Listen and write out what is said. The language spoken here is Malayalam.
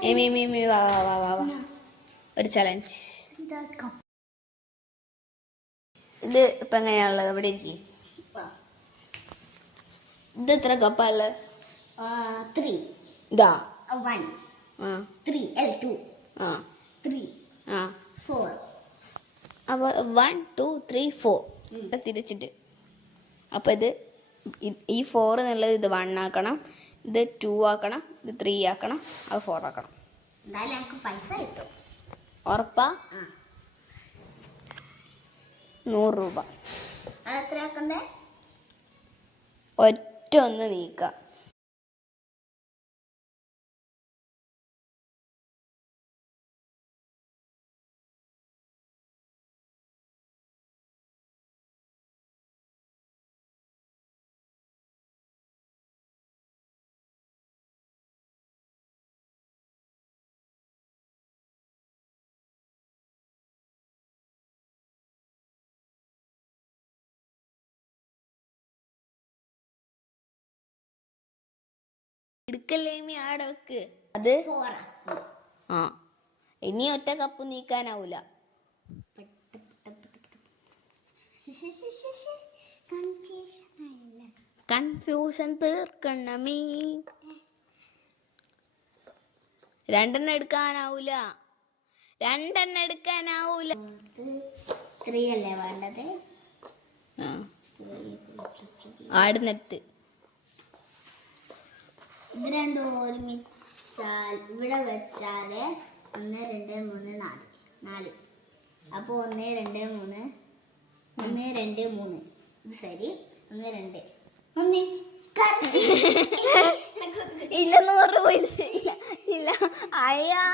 വാ വാ വാ വാ വാ. ഒരു ചലഞ്ച്. ഇത് ഇപ്പം എങ്ങനെയാണുള്ളത്? ഇവിടെ ഇരിക്കും. ഇത് എത്ര കപ്പാണുള്ളത്? 3. ഇതാ 1 3 2 3 4. അപ്പോൾ 1 2 3 4 തിരിച്ചിട്ട്. അപ്പോൾ ഇത് ഈ 4 എന്നുള്ളത് ഇത് 1 ആക്കണം, ഇത് 2 ആക്കണം, ഇത് 3 ആക്കണം, അത് 4 ആക്കണം. എന്തായാലും ഞങ്ങൾക്ക് പൈസ കിട്ടും. ഉറപ്പാ? 100 രൂപ. അതെത്ര ആക്കണ്ടേ? ഒറ്റ ഒന്ന് നീക്കാം. എടുക്കല്ലേ ആടെ വെക്ക്. അത് 4 ഇനി ഒറ്റ കപ്പ് നീക്കാനാവൂല. കൺഫ്യൂഷൻ തീർക്കണമേ. 2 എടുക്കാനാവൂല. 2 എടുക്കാനാവൂല. 3 അല്ലേ വേണ്ടത്? ആടുന്നെടുത്ത് ഇത് രണ്ടും ഒരുമിച്ചാൽ ഇവിടെ വെച്ചാൽ 1 2 3 4. അപ്പോൾ 1 2 3 1 2 3. ഇത് ശരി. 1 2 1. ഇല്ല 100 രൂപ ഇല്ല ഇല്ല. അയ്യാ